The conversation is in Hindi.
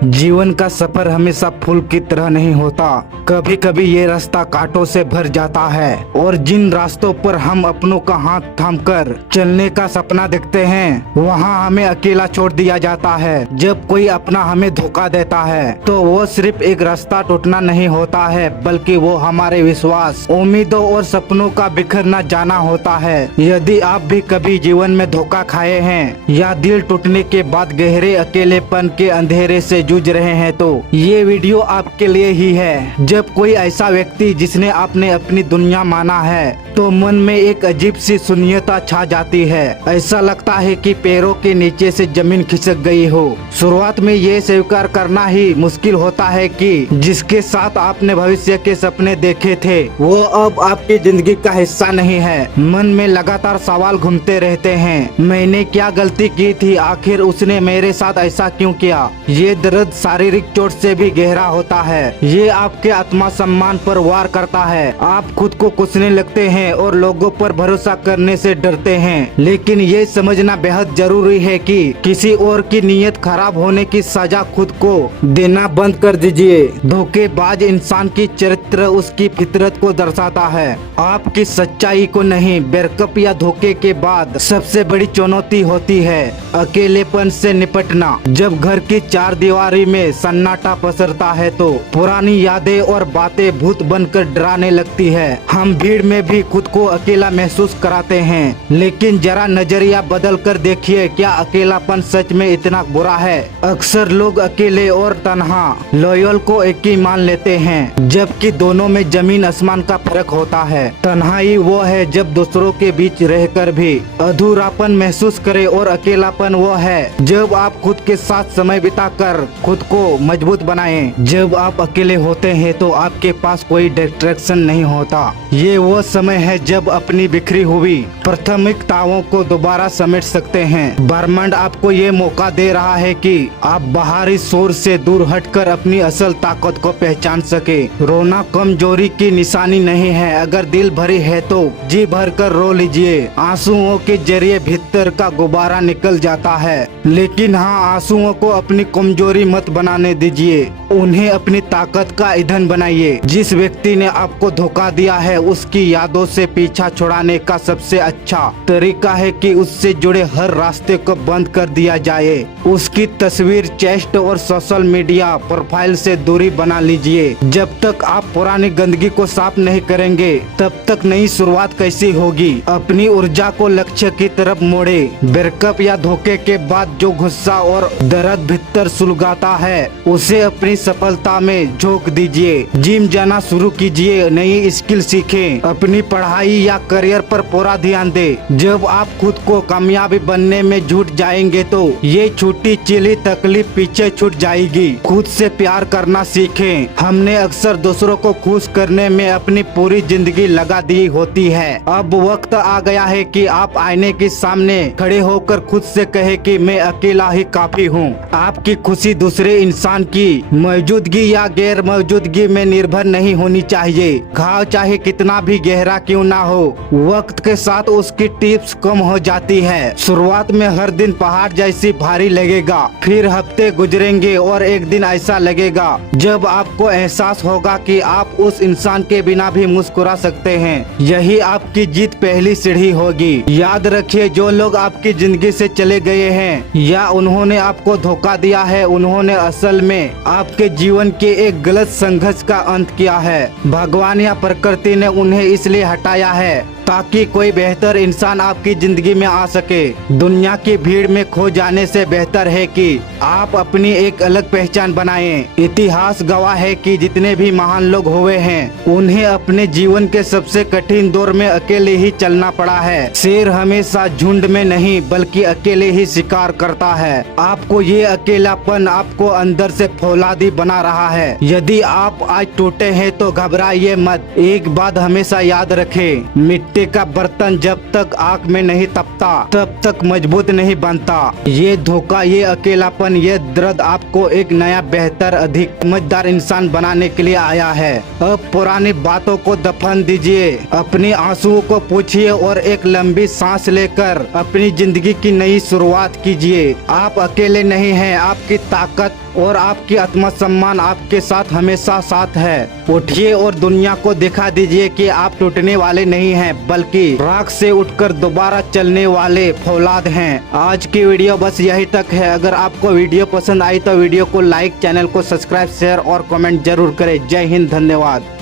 जीवन का सफर हमेशा फूल की तरह नहीं होता। कभी कभी ये रास्ता कांटों से भर जाता है और जिन रास्तों पर हम अपनों का हाथ थामकर चलने का सपना देखते हैं वहाँ हमें अकेला छोड़ दिया जाता है। जब कोई अपना हमें धोखा देता है तो वो सिर्फ एक रास्ता टूटना नहीं होता है, बल्कि वो हमारे विश्वास, उम्मीदों और सपनों का बिखरना जाना होता है। यदि आप भी कभी जीवन में धोखा खाए हैं या दिल टूटने के बाद गहरे अकेलेपन के अंधेरे से जूझ रहे हैं तो ये वीडियो आपके लिए ही है। जब कोई ऐसा व्यक्ति जिसने आपने अपनी दुनिया माना है तो मन में एक अजीब सी शून्यता छा जाती है। ऐसा लगता है कि पैरों के नीचे से जमीन खिसक गई हो। शुरुआत में ये स्वीकार करना ही मुश्किल होता है कि जिसके साथ आपने भविष्य के सपने देखे थे वो अब आपकी जिंदगी का हिस्सा नहीं है। मन में लगातार सवाल घूमते रहते हैं, मैंने क्या गलती की थी, आखिर उसने मेरे साथ ऐसा क्यों किया। ये दर्द शारीरिक चोट से भी गहरा होता है। ये आपके आत्मा सम्मान पर वार करता है। आप खुद को कोसने लगते हैं और लोगों पर भरोसा करने से डरते हैं। लेकिन ये समझना बेहद जरूरी है कि किसी और की नीयत खराब होने की सजा खुद को देना बंद कर दीजिए। धोखेबाज इंसान की चरित्र उसकी फितरत को दर्शाता है, आपकी सच्चाई को नहीं। ब्रेकअप या धोखे के बाद सबसे बड़ी चुनौती होती है अकेलेपन से निपटना। जब घर की चार दीवारी में सन्नाटा पसरता है तो पुरानी यादें और बातें भूत बनकर डराने लगती है। हम भीड़ में भी खुद को अकेला महसूस कराते हैं, लेकिन जरा नजरिया बदल कर देखिए, क्या अकेलापन सच में इतना बुरा है। अक्सर लोग अकेले और तन्हा लॉयल को एक ही मान लेते हैं, जबकि दोनों में जमीन आसमान का फर्क होता है। तन्हाई वो है जब दूसरों के बीच रहकर भी अधूरापन महसूस करे, और अकेलापन वो है जब आप खुद के साथ समय बिताकर खुद को मजबूत बनाएं। जब आप अकेले होते हैं तो आपके पास कोई डिस्ट्रैक्शन नहीं होता। ये वो समय है जब अपनी बिखरी हुई प्राथमिकताओं को दोबारा समेट सकते हैं। ब्रह्मांड आपको ये मौका दे रहा है कि आप बाहरी शोर से दूर हटकर अपनी असल ताकत को पहचान सके। रोना कमजोरी की निशानी नहीं है, अगर दिल भरी है तो जी भर कर रो लीजिए। आंसुओं के जरिए भीतर का गुब्बारा निकल जाता है, लेकिन हाँ, आंसुओं को अपनी कमजोरी मत बनाने दीजिए, उन्हें अपनी ताकत का ईंधन बनाइए। जिस व्यक्ति ने आपको धोखा दिया है उसकी यादों से पीछा छुड़ाने का सबसे अच्छा तरीका है कि उससे जुड़े हर रास्ते को बंद कर दिया जाए। उसकी तस्वीर, चेस्ट और सोशल मीडिया प्रोफाइल से दूरी बना लीजिए। जब तक आप पुरानी गंदगी को साफ नहीं करेंगे तब तक नई शुरुआत कैसी होगी। अपनी ऊर्जा को लक्ष्य की तरफ मोड़े। ब्रेकअप या धोखे के बाद जो गुस्सा और दर्द भीतर सुलगाता है उसे अपनी सफलता में झोंक दीजिए। जिम जाना शुरू कीजिए, नई स्किल सीखें, अपनी पढ़ाई या करियर पर पूरा ध्यान दें। जब आप खुद को कामयाबी बनने में जुट जाएंगे तो ये छोटी चिली तकलीफ पीछे छूट जाएगी। खुद से प्यार करना सीखें। हमने अक्सर दूसरों को खुश करने में अपनी पूरी जिंदगी लगा दी होती है। अब वक्त आ गया है कि आप आईने के सामने खड़े होकर खुद से कहे कि मैं अकेला ही काफी हूँ। आपकी खुशी दूसरे इंसान की मौजूदगी या गैर मौजूदगी में निर्भर नहीं होनी चाहिए। घाव चाहे कितना भी गहरा क्यों ना हो, वक्त के साथ उसकी टिप्स कम हो जाती है। शुरुआत में हर दिन पहाड़ जैसी भारी लगेगा, फिर हफ्ते गुजरेंगे और एक दिन ऐसा लगेगा जब आपको एहसास होगा कि आप उस इंसान के बिना भी मुस्कुरा सकते हैं। यही आपकी जीत पहली सीढ़ी होगी। याद रखिए, जो लोग आपकी जिंदगी से चले गए हैं या उन्होंने आपको धोखा दिया है, उन्होंने असल में आपके जीवन के एक गलत संघर्ष का अंत किया है। भगवान या प्रकृति ने उन्हें इसलिए हटाया है ताकि कोई बेहतर इंसान आपकी जिंदगी में आ सके। दुनिया की भीड़ में खो जाने से बेहतर है कि आप अपनी एक अलग पहचान बनाएं। इतिहास गवाह है कि जितने भी महान लोग हुए हैं उन्हें अपने जीवन के सबसे कठिन दौर में अकेले ही चलना पड़ा है। शेर हमेशा झुंड में नहीं बल्कि अकेले ही शिकार करता है। आपको ये अकेलापन आपको अंदर से फौलादी बना रहा है। यदि आप आज टूटे हैं तो घबराइए मत। एक बात हमेशा याद रखें, मिट्टी का बर्तन जब तक आग में नहीं तपता तब तक मजबूत नहीं बनता। ये धोखा, ये अकेलापन, ये दर्द आपको एक नया, बेहतर, अधिक समझदार इंसान बनाने के लिए आया है। अब पुरानी बातों को दफन दीजिए, अपने आंसुओं को पूछिए और एक लंबी सांस लेकर अपनी जिंदगी की नई शुरुआत कीजिए। आप अकेले नहीं हैं, आपकी ताकत और आपकी आत्मसम्मान आपके साथ हमेशा साथ है। उठिए और दुनिया को दिखा दीजिए कि आप टूटने वाले नहीं हैं, बल्कि राख से उठकर दोबारा चलने वाले फौलाद हैं। आज की वीडियो बस यही तक है। अगर आपको वीडियो पसंद आई तो वीडियो को लाइक, चैनल को सब्सक्राइब, शेयर और कमेंट जरूर करें। जय हिंद, धन्यवाद।